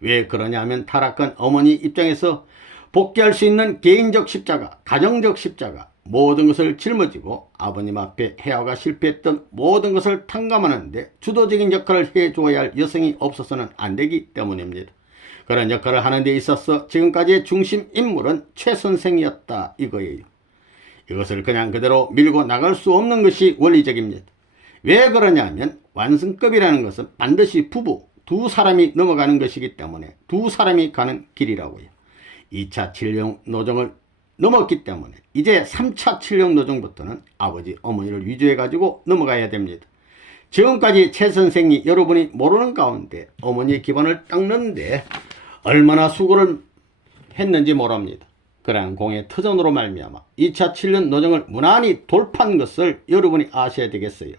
왜 그러냐면 타락한 어머니 입장에서 복귀할 수 있는 개인적 십자가, 가정적 십자가 모든 것을 짊어지고 아버님 앞에 해와가 실패했던 모든 것을 탕감하는데 주도적인 역할을 해줘야 할 여성이 없어서는 안 되기 때문입니다. 그런 역할을 하는 데 있어서 지금까지의 중심 인물은 최 선생이었다 이거예요. 이것을 그냥 그대로 밀고 나갈 수 없는 것이 원리적입니다. 왜 그러냐면 완성급이라는 것은 반드시 부부 두 사람이 넘어가는 것이기 때문에 두 사람이 가는 길이라고요. 2차 칠령 노정을 넘었기 때문에 이제 3차 칠령 노정부터는 아버지 어머니를 위주해 가지고 넘어가야 됩니다. 지금까지 최 선생이 여러분이 모르는 가운데 어머니의 기반을 닦는데 얼마나 수고를 했는지 모릅니다. 그러한 공의 터전으로 말미암아 2차 7년 노정을 무난히 돌파한 것을 여러분이 아셔야 되겠어요.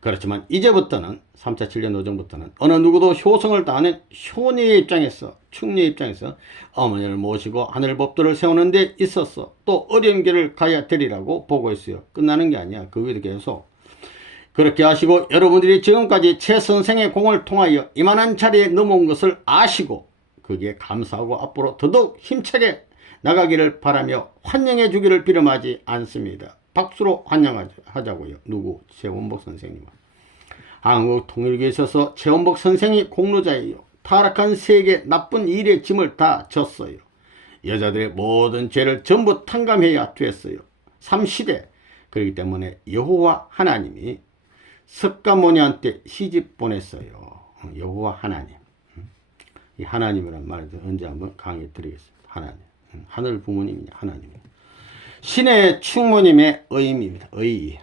그렇지만 이제부터는 3차 7년 노정부터는 어느 누구도 효성을 다하는 효녀의 입장에서 충녀의 입장에서 어머니를 모시고 하늘 법도를 세우는 데 있어서 또 어려운 길을 가야 되리라고 보고 있어요. 끝나는 게 아니야. 그 위도 계속 그렇게 하시고 여러분들이 지금까지 최 선생의 공을 통하여 이만한 자리에 넘어온 것을 아시고 그게 감사하고 앞으로 더더욱 힘차게 나가기를 바라며 환영해 주기를 비름하지 않습니다. 박수로 환영하자고요. 누구? 최원복 선생님은. 한국 통일교에 있어서 최원복 선생이 공로자예요. 타락한 세계 나쁜 일의 짐을 다 졌어요. 여자들의 모든 죄를 전부 탕감해야 됐어요. 3시대. 그렇기 때문에 여호와 하나님이 석가모니한테 시집 보냈어요. 여호와 하나님. 이 하나님이란 말을 언제 한번 강의 드리겠습니다. 하나님. 하늘 부모님이냐 하나님입니다. 신의 충모님의 의미입니다. 의.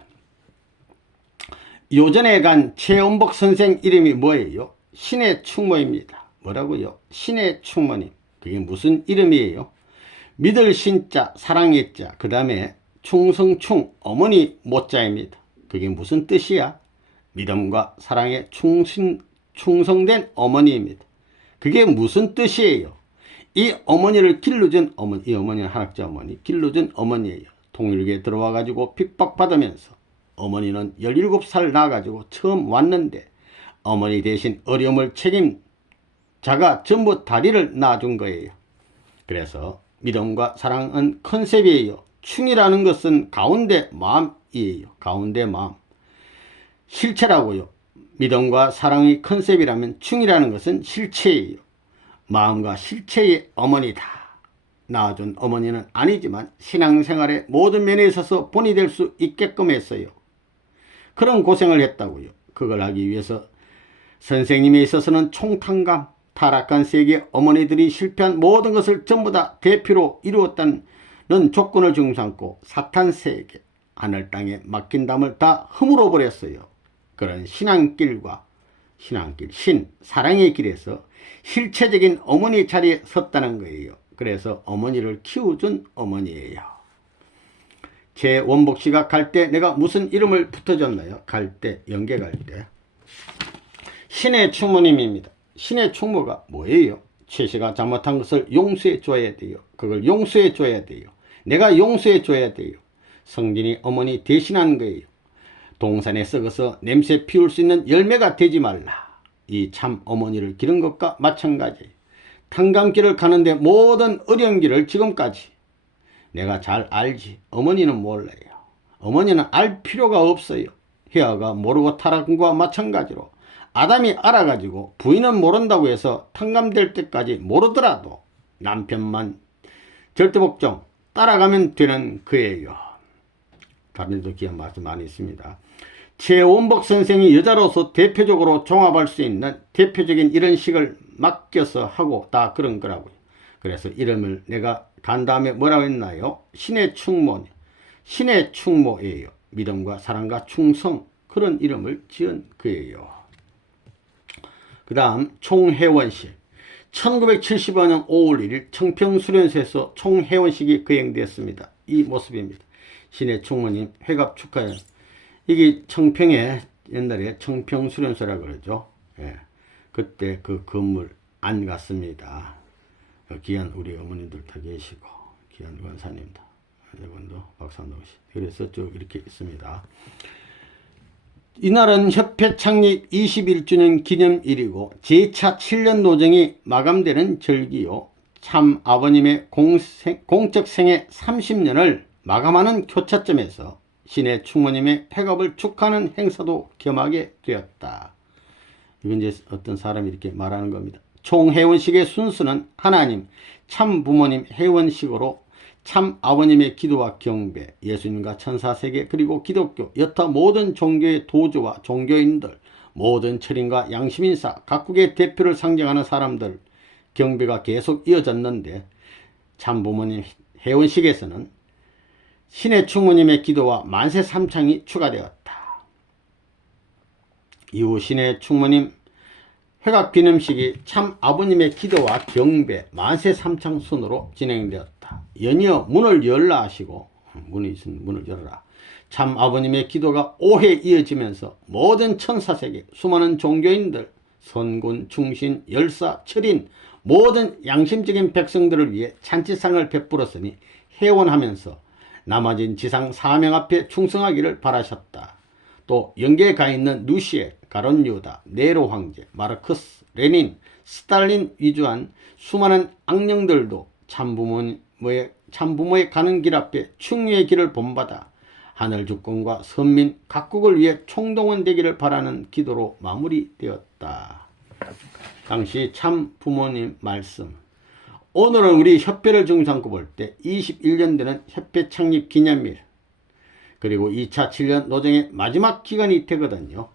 요전에 간 최원복 선생 이름이 뭐예요? 신의 충모입니다. 뭐라고요? 신의 충모님. 그게 무슨 이름이에요? 믿을 신자, 사랑의 자, 그 다음에 충성충, 어머니 모자입니다. 그게 무슨 뜻이야? 믿음과 사랑에 충성된 어머니입니다. 그게 무슨 뜻이에요? 이 어머니를 길러준 어머니, 이 어머니는 한학자 어머니, 길러준 어머니예요. 통일교에 들어와 가지고 핍박받으면서 어머니는 17살 나가지고 처음 왔는데 어머니 대신 어려움을 책임자가 전부 다리를 놔준 거예요. 그래서 믿음과 사랑은 컨셉이에요. 충이라는 것은 가운데 마음이에요. 가운데 마음. 실체라고요. 믿음과 사랑의 컨셉이라면 충이라는 것은 실체예요. 마음과 실체의 어머니다. 낳아준 어머니는 아니지만 신앙생활의 모든 면에 있어서 본이 될 수 있게끔 했어요. 그런 고생을 했다고요. 그걸 하기 위해서 선생님에 있어서는 총탕감, 타락한 세계 어머니들이 실패한 모든 것을 전부 다 대표로 이루었다는 조건을 중삼고 사탄 세계, 하늘 땅에 막힌 담을 다 허물어 버렸어요. 그런 신앙길과 신, 사랑의 길에서 실체적인 어머니 자리에 섰다는 거예요. 그래서 어머니를 키워준 어머니예요. 최원복 씨가 갈 때 내가 무슨 이름을 붙여줬나요? 갈 때, 연계 갈 때. 신의 충모님입니다. 신의 충모가 뭐예요? 최 씨가 잘못한 것을 용서해 줘야 돼요. 그걸 용서해 줘야 돼요. 내가 용서해 줘야 돼요. 성진이 어머니 대신한 거예요. 동산에 썩어서 냄새 피울 수 있는 열매가 되지 말라. 이 참 어머니를 기른 것과 마찬가지. 탕감길을 가는데 모든 어려운 길을 지금까지 내가 잘 알지. 어머니는 몰라요. 어머니는 알 필요가 없어요. 헤아가 모르고 타락한 것과 마찬가지로 아담이 알아가지고 부인은 모른다고 해서 탕감될 때까지 모르더라도 남편만 절대복종 따라가면 되는 거예요. 다른 데도 귀한 말씀 많이 있습니다. 최원복 선생이 여자로서 대표적으로 종합할 수 있는 대표적인 이런 식을 맡겨서 하고 다 그런 거라고요. 그래서 이름을 내가 간 다음에 뭐라고 했나요? 신의 충모, 신의 충모예요. 믿음과 사랑과 충성, 그런 이름을 지은 거예요. 그 다음 총회원식. 1975년 5월 1일 청평수련소에서 총회원식이 거행되었습니다. 이 모습입니다. 신의 충모님 회갑 축하해. 이게 청평에 옛날에 청평수련소라고 그러죠. 예. 그때 그 건물 안 갔습니다. 귀한 우리 어머님들 다 계시고 귀한 권사님도 이분도 박수 한번 넣으시. 그래서 쭉 이렇게 있습니다. 이날은 협회 창립 21주년 기념일이고 제2차 7년 노정이 마감되는 절기요. 참 아버님의 공적 생애 30년을 마감하는 교차점에서 신의 충모님의 회갑을 축하하는 행사도 겸하게 되었다. 이건 이제 어떤 사람이 이렇게 말하는 겁니다. 총회원식의 순서는 하나님, 참 부모님 회원식으로 참 아버님의 기도와 경배, 예수님과 천사세계 그리고 기독교, 여타 모든 종교의 도주와 종교인들, 모든 철인과 양심인사, 각국의 대표를 상징하는 사람들 경배가 계속 이어졌는데 참 부모님 회원식에서는 신의 충모님의 기도와 만세 삼창이 추가되었다. 이후 신의 충모님 회갑 기념식이 참 아버님의 기도와 경배, 만세 삼창 순으로 진행되었다. 연이어 문을 열라 하시고, 문이 있으면 문을 열어라. 참 아버님의 기도가 5회 이어지면서 모든 천사세계, 수많은 종교인들, 선군, 충신, 열사, 철인, 모든 양심적인 백성들을 위해 잔치상을 베풀었으니 회원하면서 남아진 지상 사명 앞에 충성하기를 바라셨다. 또 영계에 가 있는 누시에, 가론 유다, 네로 황제, 마르크스, 레닌, 스탈린 위주한 수많은 악령들도 참부모의 가는 길 앞에 충유의 길을 본받아 하늘 주권과 선민 각국을 위해 총동원되기를 바라는 기도로 마무리되었다. 당시 참 부모님 말씀. 오늘은 우리 협회를 중심삼고 볼 때 21년 되는 협회 창립 기념일, 그리고 2차 7년 노정의 마지막 기간이 되거든요.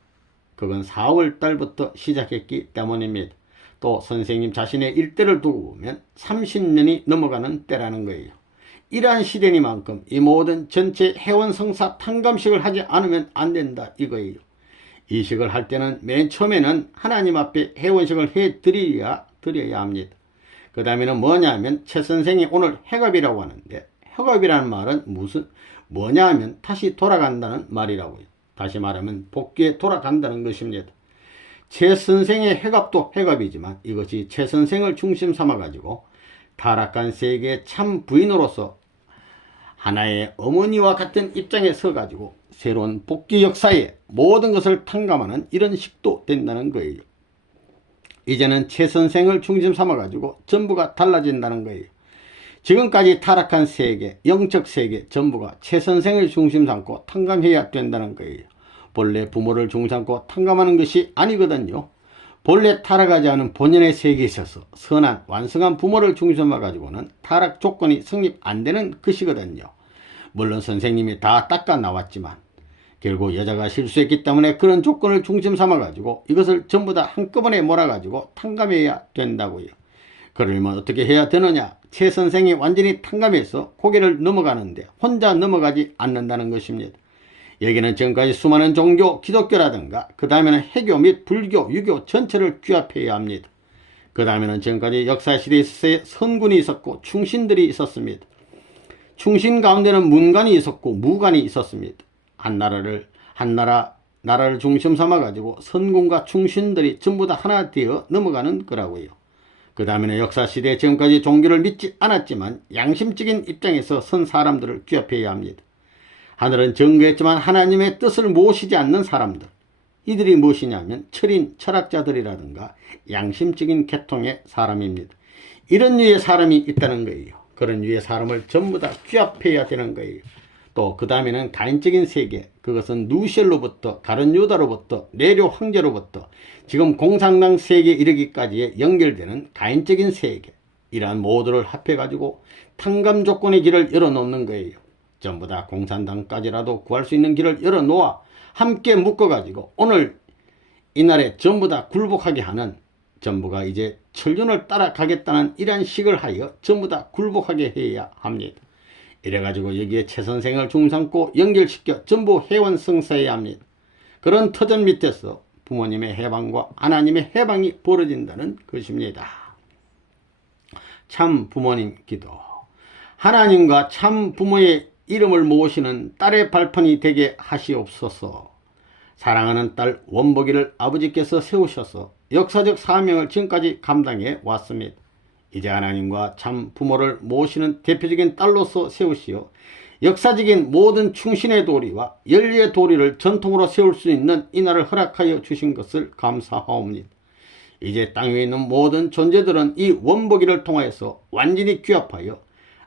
그건 4월 달부터 시작했기 때문입니다. 또 선생님 자신의 일대를 두고 보면 30년이 넘어가는 때라는 거예요. 이러한 시대니만큼 이 모든 전체 회원 성사 탕감식을 하지 않으면 안 된다 이거예요. 이 식을 할 때는 맨 처음에는 하나님 앞에 회원식을 드려야 합니다. 그 다음에는 뭐냐면 최 선생이 오늘 회갑이라고 하는데, 회갑이라는 말은 뭐냐 하면 다시 돌아간다는 말이라고요. 다시 말하면 복귀에 돌아간다는 것입니다. 최 선생의 회갑도 회갑이지만 이것이 최 선생을 중심 삼아 가지고 타락한 세계의 참 부인으로서 하나의 어머니와 같은 입장에 서 가지고 새로운 복귀 역사에 모든 것을 탕감하는 이런 식도 된다는 거예요. 이제는 최 선생을 중심 삼아 가지고 전부가 달라진다는 거예요. 지금까지 타락한 세계, 영적 세계 전부가 최 선생을 중심 삼고 탕감해야 된다는 거예요. 본래 부모를 중심 삼고 탕감하는 것이 아니거든요. 본래 타락하지 않은 본연의 세계에 있어서 선한 완성한 부모를 중심으로 가지고는 타락 조건이 성립 안 되는 것이거든요. 물론 선생님이 다 닦아 나왔지만 결국 여자가 실수했기 때문에 그런 조건을 중심 삼아 가지고 이것을 전부 다 한꺼번에 몰아 가지고 탕감해야 된다고요. 그러면 어떻게 해야 되느냐? 최 선생이 완전히 탕감해서 고개를 넘어가는데 혼자 넘어가지 않는다는 것입니다. 여기는 지금까지 수많은 종교, 기독교라든가 그 다음에는 해교 및 불교, 유교 전체를 규합해야 합니다. 그 다음에는 지금까지 역사시대에 선군이 있었고 충신들이 있었습니다. 충신 가운데는 문관이 있었고 무관이 있었습니다. 나라를 중심 삼아 가지고 선군과 충신들이 전부 다 하나 되어 넘어가는 거라고요. 그 다음에는 역사시대에 지금까지 종교를 믿지 않았지만 양심적인 입장에서 선 사람들을 규합해야 합니다. 하늘은 정교했지만 하나님의 뜻을 모시지 않는 사람들, 이들이 무엇이냐면 철인, 철학자들이라든가 양심적인 계통의 사람입니다. 이런 류의 사람이 있다는 거예요. 그런 류의 사람을 전부 다 규합해야 되는 거예요. 또 그 다음에는 가인적인 세계, 그것은 누셀로부터 가론 유다로부터 네로 황제로부터 지금 공산당 세계에 이르기까지의 연결되는 가인적인 세계, 이러한 모두를 합해 가지고 탕감 조건의 길을 열어놓는 거예요. 전부 다 공산당까지라도 구할 수 있는 길을 열어놓아 함께 묶어가지고 오늘 이날에 전부 다 굴복하게 하는, 전부가 이제 천륜을 따라가겠다는 이러한 식을 하여 전부 다 굴복하게 해야 합니다. 이래가지고 여기에 최 선생을 중삼고 연결시켜 전부 회원성사해야 합니다. 그런 터전 밑에서 부모님의 해방과 하나님의 해방이 벌어진다는 것입니다. 참 부모님 기도. 하나님과 참 부모의 이름을 모시는 딸의 발판이 되게 하시옵소서. 사랑하는 딸 원복이를 아버지께서 세우셔서 역사적 사명을 지금까지 감당해 왔습니다. 이제 하나님과 참 부모를 모시는 대표적인 딸로서 세우시어 역사적인 모든 충신의 도리와 연리의 도리를 전통으로 세울 수 있는 이날을 허락하여 주신 것을 감사하옵니다. 이제 땅 위에 있는 모든 존재들은 이 원복이를 통하여서 완전히 귀합하여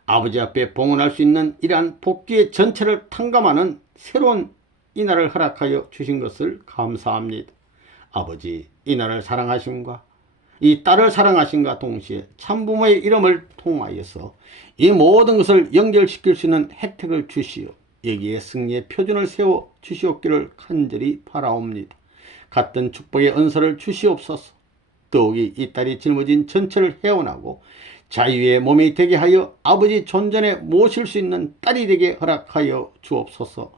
아버지 앞에 봉헌할 수 있는 이러한 복귀의 전체를 탕감하는 새로운 이날을 허락하여 주신 것을 감사합니다. 아버지, 이날을 사랑하심과 이 딸을 사랑하심과 동시에 참부모의 이름을 통하여서 이 모든 것을 연결시킬 수 있는 혜택을 주시어 여기에 승리의 표준을 세워 주시옵기를 간절히 바라옵니다. 같은 축복의 은사를 주시옵소서. 더욱이 이 딸이 짊어진 전체를 헤어나고 자유의 몸이 되게 하여 아버지 존전에 모실 수 있는 딸이 되게 허락하여 주옵소서.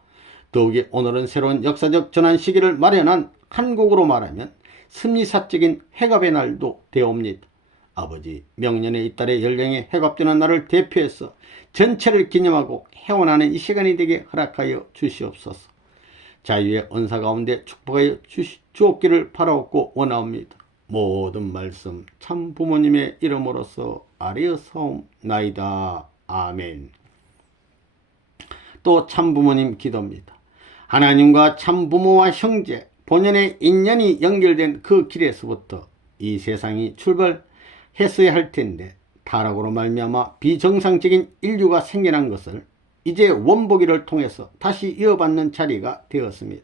더욱이 오늘은 새로운 역사적 전환 시기를 마련한, 한국으로 말하면 승리사적인 회갑의 날도 되옵니다. 아버지, 명년에 이 딸의 연령에 회갑되는 날을 대표해서 전체를 기념하고 회원하는 이 시간이 되게 허락하여 주시옵소서. 자유의 은사 가운데 축복하여 주옵기를 바라옵고 원하옵니다. 모든 말씀 참 부모님의 이름으로서 아뢰어사옵나이다. 아멘. 또 참 부모님 기도입니다. 하나님과 참 부모와 형제, 본연의 인연이 연결된 그 길에서부터 이 세상이 출발했어야 할 텐데 타락으로 말미암아 비정상적인 인류가 생겨난 것을 이제 원복이를 통해서 다시 이어받는 자리가 되었습니다.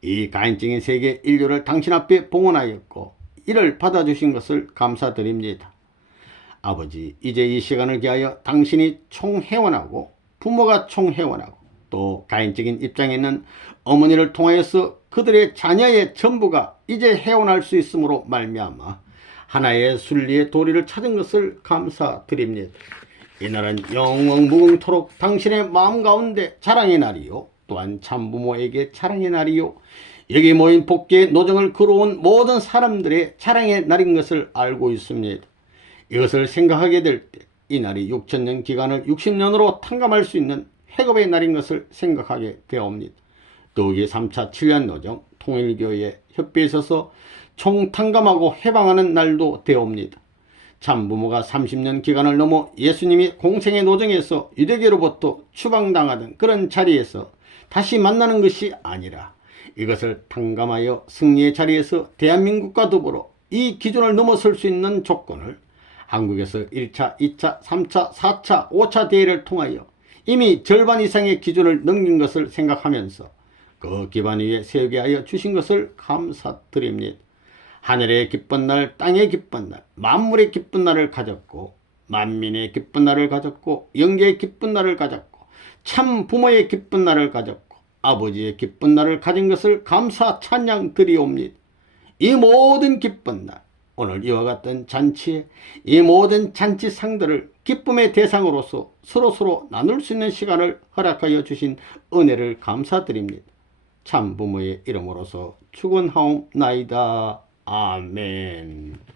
이 가인적인 세계 인류를 당신 앞에 봉헌하였고 이를 받아주신 것을 감사드립니다. 아버지, 이제 이 시간을 기하여 당신이 총회원하고 부모가 총회원하고 또 가인적인 입장에 있는 어머니를 통하여서 그들의 자녀의 전부가 이제 회원할 수 있으므로 말미암아 하나의 순리의 도리를 찾은 것을 감사드립니다. 이날은 영원무궁토록 당신의 마음 가운데 자랑의 날이요 또한 참부모에게 자랑의 날이요 여기 모인 복귀의 노정을 걸어온 모든 사람들의 자랑의 날인 것을 알고 있습니다. 이것을 생각하게 될 때 이날이 6천년 기간을 60년으로 탕감할 수 있는 회겁의 날인 것을 생각하게 되옵니다. 더욱이 3차 7년 노정 통일교의 협회에 있어서 총탕감하고 해방하는 날도 되옵니다. 참부모가 30년 기간을 넘어 예수님이 공생의 노정에서 유대교로부터 추방당하던 그런 자리에서 다시 만나는 것이 아니라 이것을 탕감하여 승리의 자리에서 대한민국과 더불어 이 기준을 넘어설 수 있는 조건을 한국에서 1차, 2차, 3차, 4차, 5차 대회를 통하여 이미 절반 이상의 기준을 넘긴 것을 생각하면서 그 기반 위에 세우게 하여 주신 것을 감사드립니다. 하늘의 기쁜 날, 땅의 기쁜 날, 만물의 기쁜 날을 가졌고 만민의 기쁜 날을 가졌고 영계의 기쁜 날을 가졌고 참 부모의 기쁜 날을 가졌고 아버지의 기쁜 날을 가진 것을 감사 찬양 드리옵니다. 이 모든 기쁜 날, 오늘 이와 같은 잔치에 이 모든 잔치상들을 기쁨의 대상으로서 서로서로 나눌 수 있는 시간을 허락하여 주신 은혜를 감사드립니다. 참 부모의 이름으로서 축원하옵나이다. 아멘.